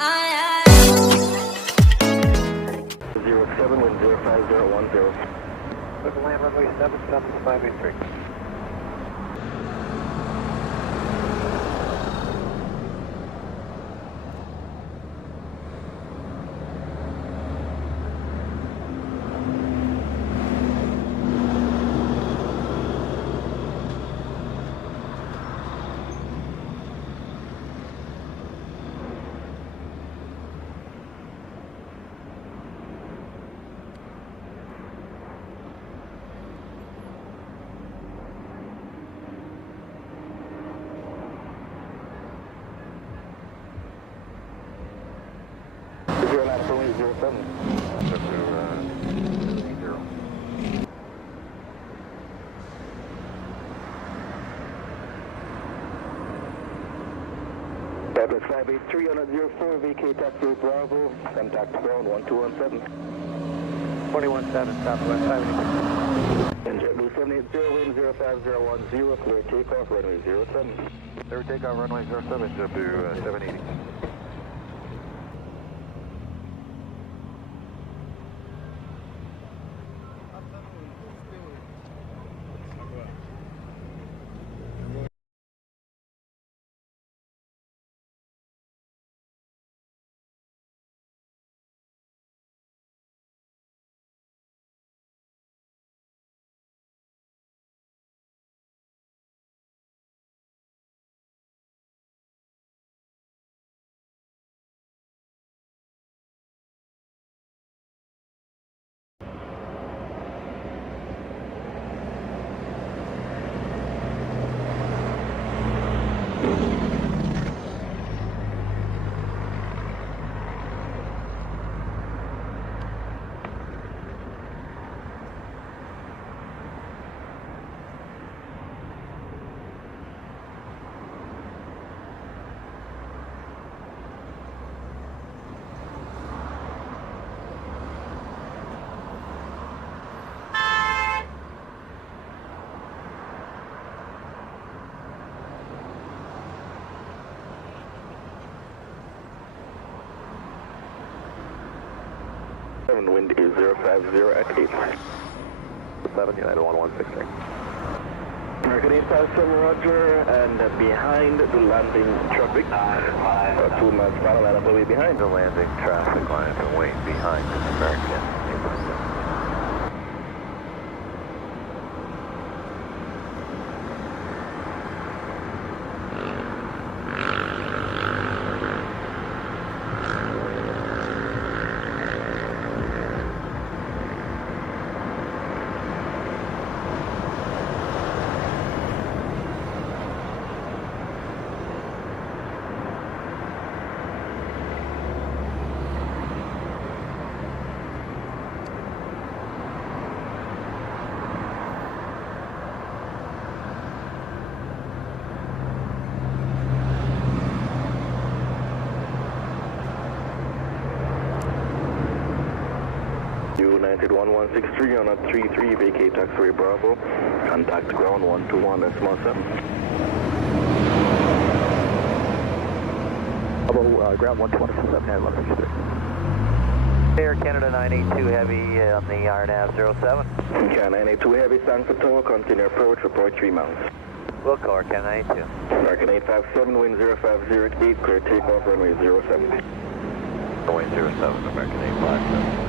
07 wind 05010. With the land runway 77583. Fabulous 583 on a 04 VK taxi Bravo, contact ground 1217. 217 Southwest 583. And JetBlue 780 wind 05010, clear takeoff runway 07. Clear takeoff runway 07, JetBlue 780. Wind is 050 at 8. 7 United 1163. American 857 Roger, and behind the landing traffic. 2 miles final line up the way behind. The landing traffic line and wait behind American 857. United 1163 on a 33 vacate taxiway Bravo, contact ground 121 decimal 7. Bravo, ground 127, 1163. Air Canada 982 Heavy on the RNAV 07. Canada 982 Heavy, stand for tow, continue approach, report 3 miles. Wilco, Canada 982. American 857, wind 050 at 8, clear takeoff, runway 07. Runway 07, American 857.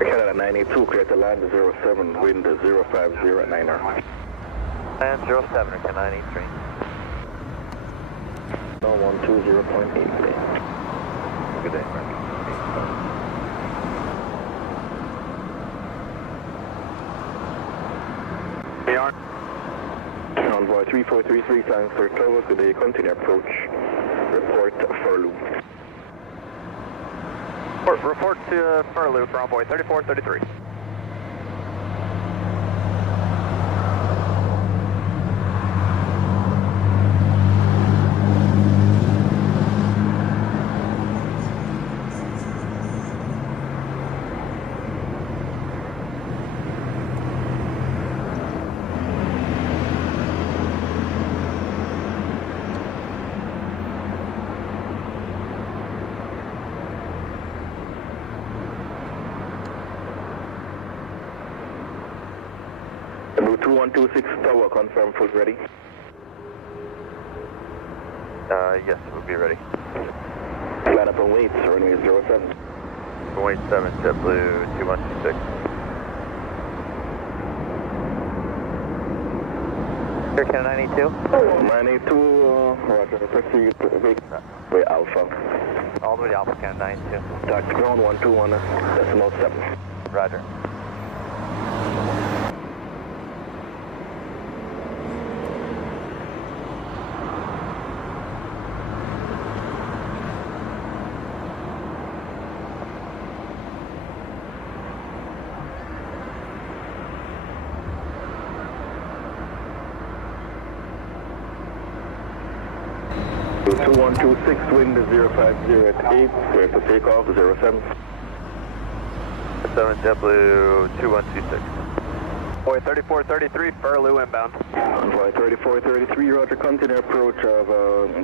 Canada 982, clear to land 07, wind 050 at 9 hours. And 07 or 1093. No, 120.8. Good day, Frank. We are. Envoy 3433, thanks for tower. Good day, continue approach. Report furlough. Report to furlough for envoy 3433. Blue 2126 tower, confirm full ready. Yes, we'll be ready. Line up and wait, runway 07. Runway 7, JetBlue 2126. Air Canada 982. 982, roger, proceed, way Alpha. All the way to Alpha Canada 982. Tax ground 121, decimal 7. Roger. Blue 2126, wind 050 at 8, clear to take off 07. 7 JetBlue 2126. Boy 3433, furlough inbound. Envoy 3433, roger, continue approach of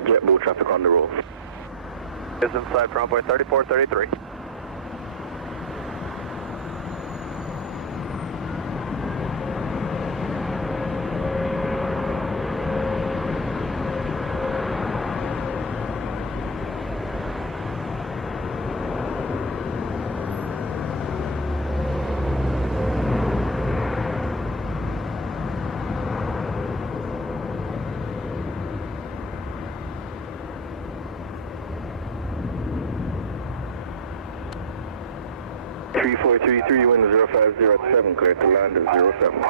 JetBlue traffic on the road. Is inside for envoy 3433. Three 433, wind 050 at 7, clear to land 07.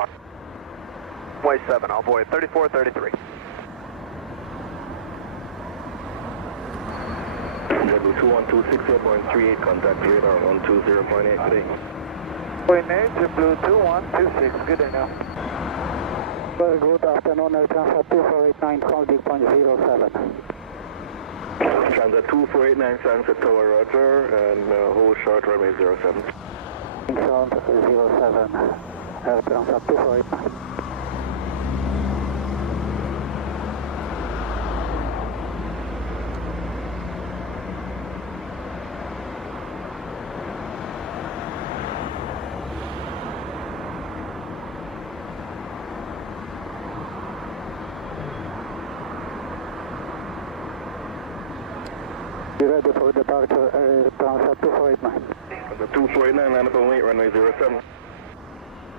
Way 7, envoy 3433. JetBlue 2126, 0.38, contact radar 120.8 today. Winnipeg, JetBlue 2126, good day now. Very good afternoon, Air Transat 2489, holding point 07. Transat 2489, thanks at tower, roger, and hold short runway 07. Sound 07, Air Transat 2489. Be ready for departure, Air Transat 2489. The 249, line up and wait, runway 07.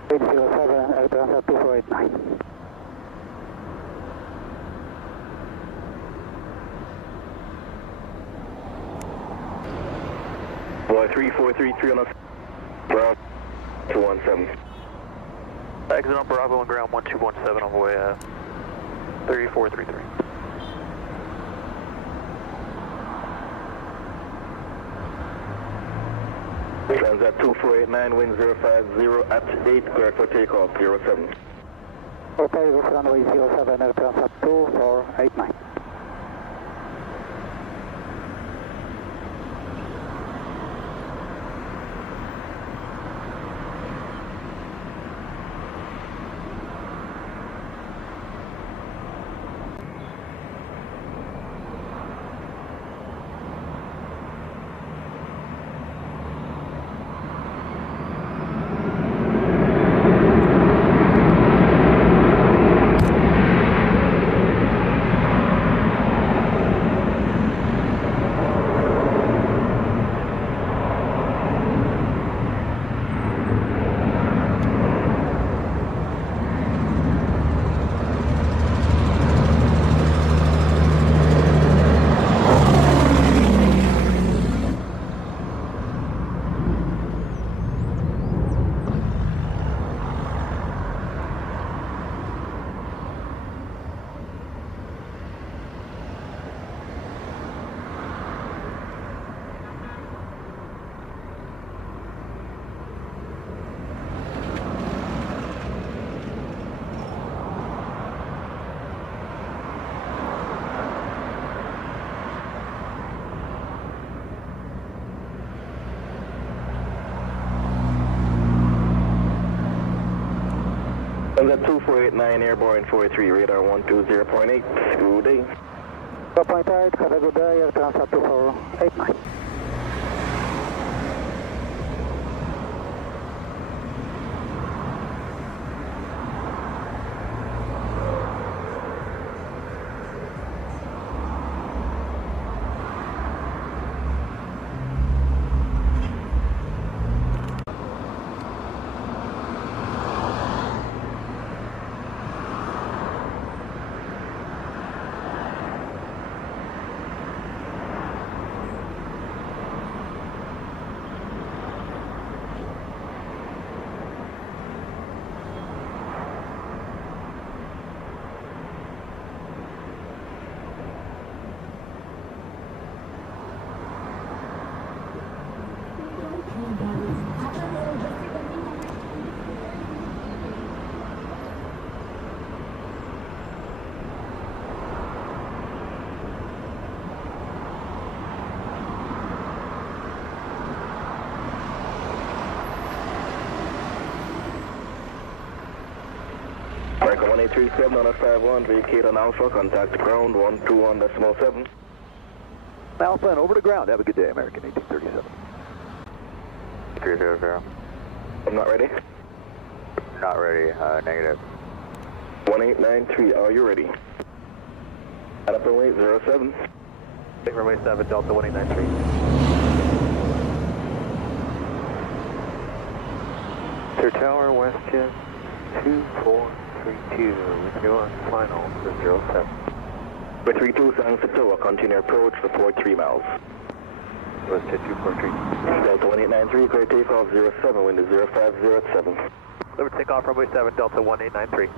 807, Air Transat 2489. Boy 3433 on us. Ground 217. Exit on Bravo and ground 1217, envoy 3433. Transat 2489, wind 050 at 8, clear for takeoff 07. Okay, with runway 07, Air Transat 2489. Transat 2489 airborne 43, radar 120.8. Good day. 0.8, have a good day, Air Transat 2489. American 1837 on a 51, vacate on Alpha, contact ground 121.7. Alpha and over to ground. Have a good day, American 1837. 300. I'm not ready. Not ready, negative. 1893, are you ready? Add up and wait, 07. Take runway 7, Delta 1893. Sir Tower, WestJet 2432, with you on final for 07. With 32, San Francisco, continue approach for 43 miles. WestJet 243. Delta 1893, clear takeoff 07, wind is 050 at 7. Clear takeoff runway 7, Delta 1893.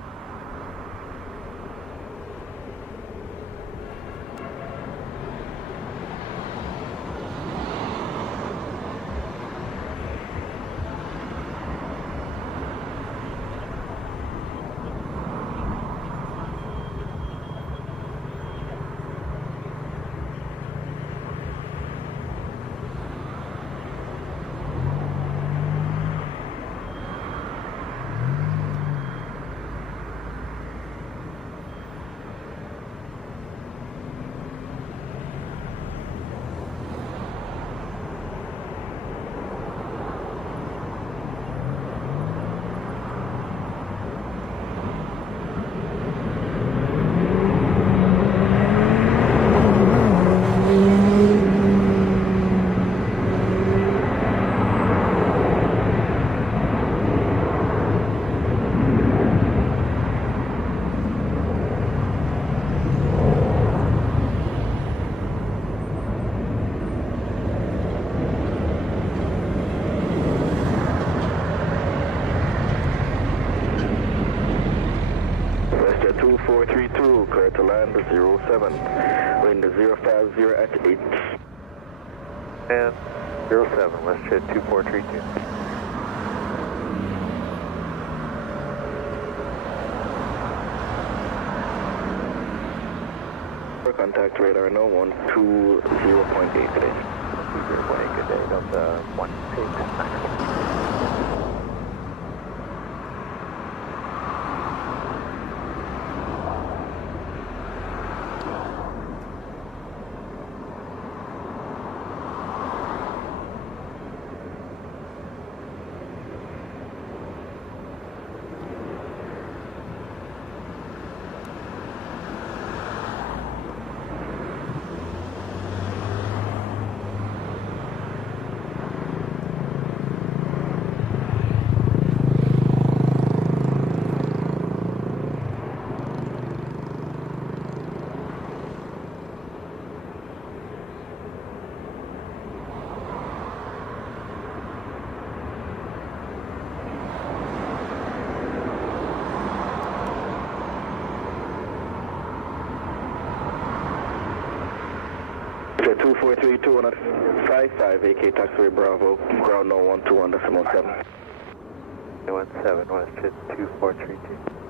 WestJet 2432, clear to land 07, wind is 050 at 8. And 07, WestJet 2432. Contact radar no 120.8 today. 0.8, good day, Delta 1893. Jet 2432 on a 55, vacate taxiway Bravo, ground no 121.7. 17, WestJet 2432.